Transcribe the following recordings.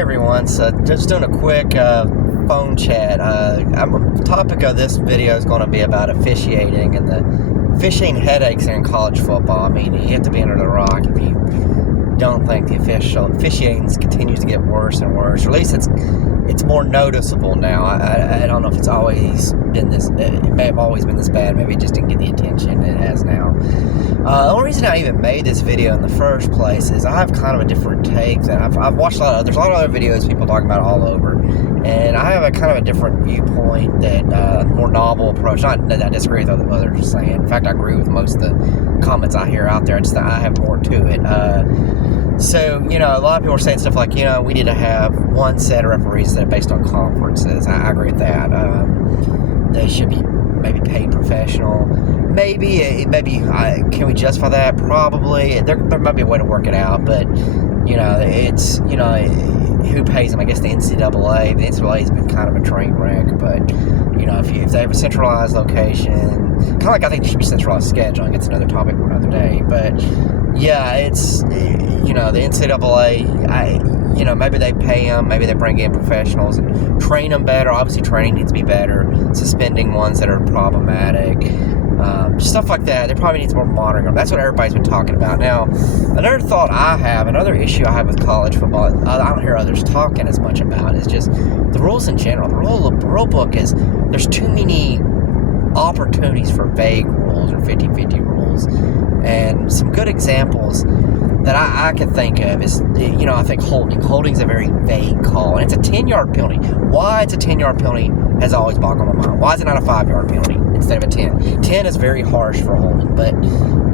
everyone, so just doing a quick phone chat. The topic of this video is going to be about officiating and the officiating headaches in college football. I mean, you have to be under the rock if you don't think the officiating continues to get worse and worse, or at least it's more noticeable now. I don't know if it's always been this, it may have always been this bad, maybe it just didn't get the attention it has now. The only reason I even made this video in the first place is I have kind of a different take that I've watched there's a lot of other videos people talking about all over, and I have a kind of a different viewpoint, that a more novel approach. Not that I disagree with what others are saying. In fact, I agree with most of the comments I hear out there. It's that I have more to it. So, a lot of people are saying stuff like, we need to have one set of referees that are based on conferences. I agree with that. They should be maybe paid professional. Maybe, can we justify that? Probably. There might be a way to work it out, but, it's, who pays them? I guess the NCAA. The NCAA has been kind of a train wreck, but, if they have a centralized location, kind of like I think there should be centralized scheduling. It's another topic for another day, but, yeah, it's, the NCAA, maybe they pay them, maybe they bring in professionals and train them better. Obviously, training needs to be better. Suspending ones that are problematic. Stuff like that. There probably needs more monitoring. That's what everybody's been talking about. Now, another thought I have, another issue I have with college football, I don't hear others talking as much about, is just the rules in general. The rule book is, there's too many opportunities for vague rules or 50-50 rules. And some good examples that I can think of is, I think holding. Holding's a very vague call, and it's a 10-yard penalty. Why it's a 10-yard penalty has always boggled my mind. Why is it not a 5-yard penalty instead of a 10? 10 is very harsh for holding, but,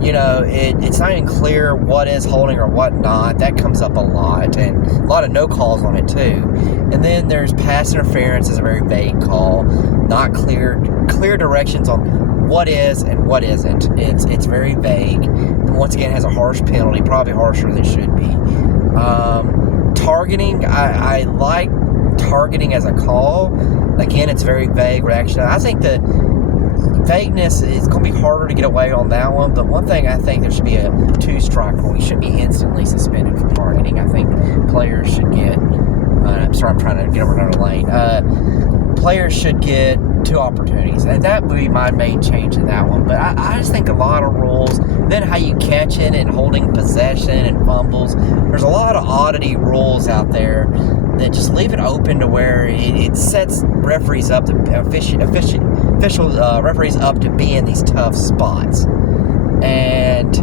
it's not even clear what is holding or what not. That comes up a lot, and a lot of no calls on it too. And then there's pass interference is a very vague call, not clear directions on what is and what isn't. It's very vague. And once again, it has a harsh penalty, probably harsher than it should be. Targeting, I like targeting as a call. Again, it's very vague reaction. I think the vagueness is going to be harder to get away on that one, but one thing I think there should be a 2-strike rule. You shouldn't be instantly suspended for targeting. I think players should get, I'm trying to get over another lane. Players should get 2 opportunities, and that would be my main change in that one. But I just think a lot of rules, then how you catch it and holding possession and fumbles, there's a lot of oddity rules out there that just leave it open to where it sets referees up to referees up to be in these tough spots, and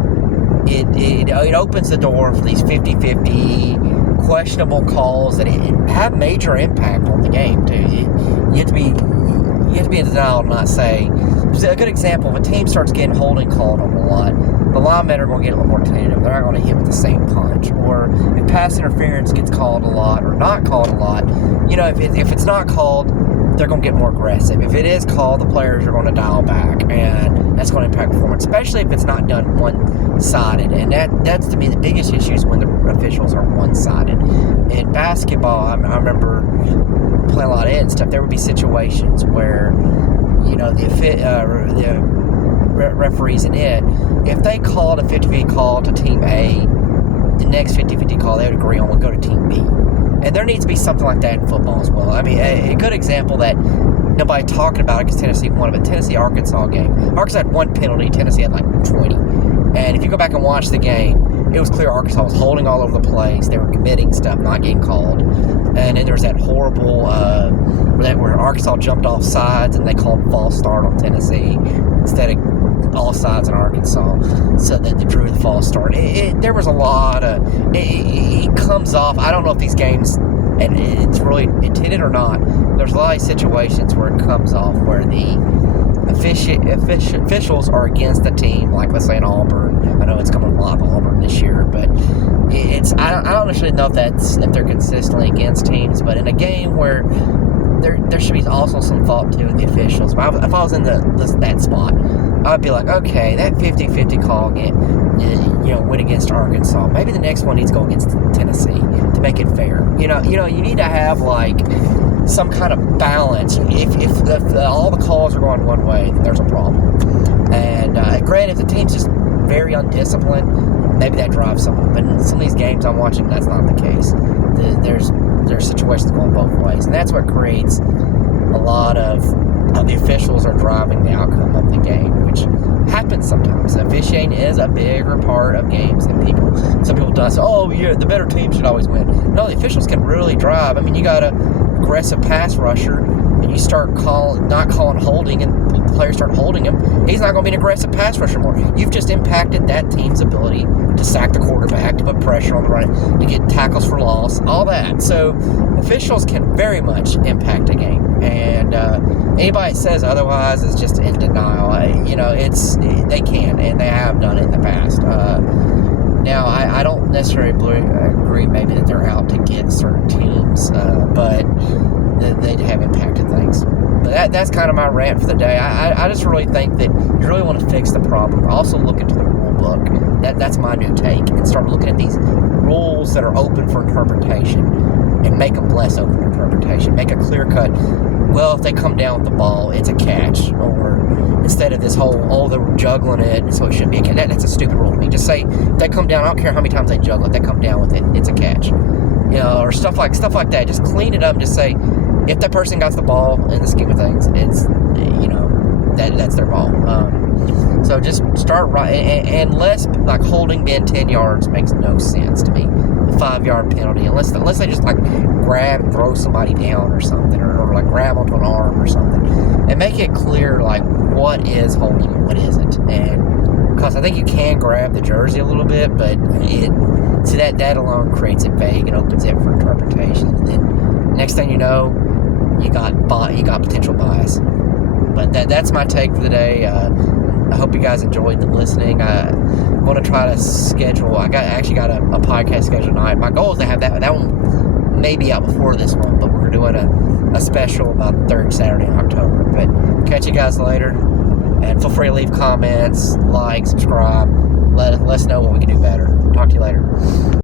it opens the door for these 50-50 questionable calls that have major impact on the game too. You have to be in denial and not say. A good example, if a team starts getting holding called on a lot, the linemen are going to get a little more tentative. They're not going to hit with the same punch. Or if pass interference gets called a lot or not called a lot, if it's not called, they're going to get more aggressive. If it is called, the players are going to dial back, and that's going to impact performance, especially if it's not done one-sided. And that's, to me, the biggest issue is when the officials are one-sided. In basketball, I remember playing a lot of it and stuff, there would be situations where, the referees in it, if they called a 50-50 call to Team A, the next 50-50 call they would agree on would go to Team B. And there needs to be something like that in football as well. I mean, a good example that nobody talking about it because Tennessee won, but Tennessee-Arkansas game. Arkansas had 1 penalty, Tennessee had like 20. And if you go back and watch the game, it was clear Arkansas was holding all over the place. They were committing stuff, not getting called. And then there was that horrible where Arkansas jumped off sides and they called false start on Tennessee instead of all sides in Arkansas, so that they drew the false start. There was a lot of it comes off. I don't know if these games, and it's really intended or not, there's a lot of situations where it comes off where the officials are against the team, like let's say in Auburn. I know it's coming a lot of Auburn this year, but I don't actually know if they're consistently against teams, but in a game where there should be also some thought to the officials. If I was in that spot, I'd be like, okay, that 50-50 call went against Arkansas. Maybe the next one needs to go against Tennessee to make it fair. You need to have like some kind of balance. If all the calls are going one way, then there's a problem. And granted, if the team's just very undisciplined, maybe that drives someone. But in some of these games I'm watching, that's not the case. There's situations going both ways, and that's what creates a lot of the officials are driving the outcome of the game, which happens sometimes. Officiating is a bigger part of games than some people do say, oh yeah, the better team should always win. No, the officials can really drive. I mean, you got a aggressive pass rusher and you start not calling holding, and the players start holding him, he's not going to be an aggressive pass rusher anymore. You've just impacted that team's ability to sack the quarterback, to put pressure on the run, to get tackles for loss, all that. So officials can very much impact a game, and anybody that says otherwise is just in denial. They can, and they have done it in the past. Now, I don't necessarily agree maybe that they're out to get certain teams, but they have impacted things. But that's kind of my rant for the day. I just really think that you really want to fix the problem. Also look into the rule book. That's my new take. And start looking at these rules that are open for interpretation and make them less open for interpretation. Make a clear cut, well, if they come down with the ball, it's a catch. Or instead of this whole, oh, they're juggling it, so it shouldn't be a catch. That's a stupid rule to me. Just say, if they come down, I don't care how many times they juggle it, they come down with it, it's a catch. Or stuff like that. Just clean it up and just say, if that person got the ball in the scheme of things, it's, that's their ball. So just start right, and less like holding being 10 yards makes no sense to me. A 5-yard penalty, unless they just like grab and throw somebody down or something, or like grab onto an arm or something, and make it clear like what is holding and what isn't. And because I think you can grab the jersey a little bit, but that alone creates it vague and opens it for interpretation. And then next thing you know, you got potential bias. But that's my take for the day. I hope you guys enjoyed the listening. I'm going to try to schedule. I actually got a podcast scheduled tonight. My goal is to have that one maybe out before this one, but we're doing a special about the third Saturday in October. But catch you guys later, and feel free to leave comments, like, subscribe. Let us know what we can do better. Talk to you later.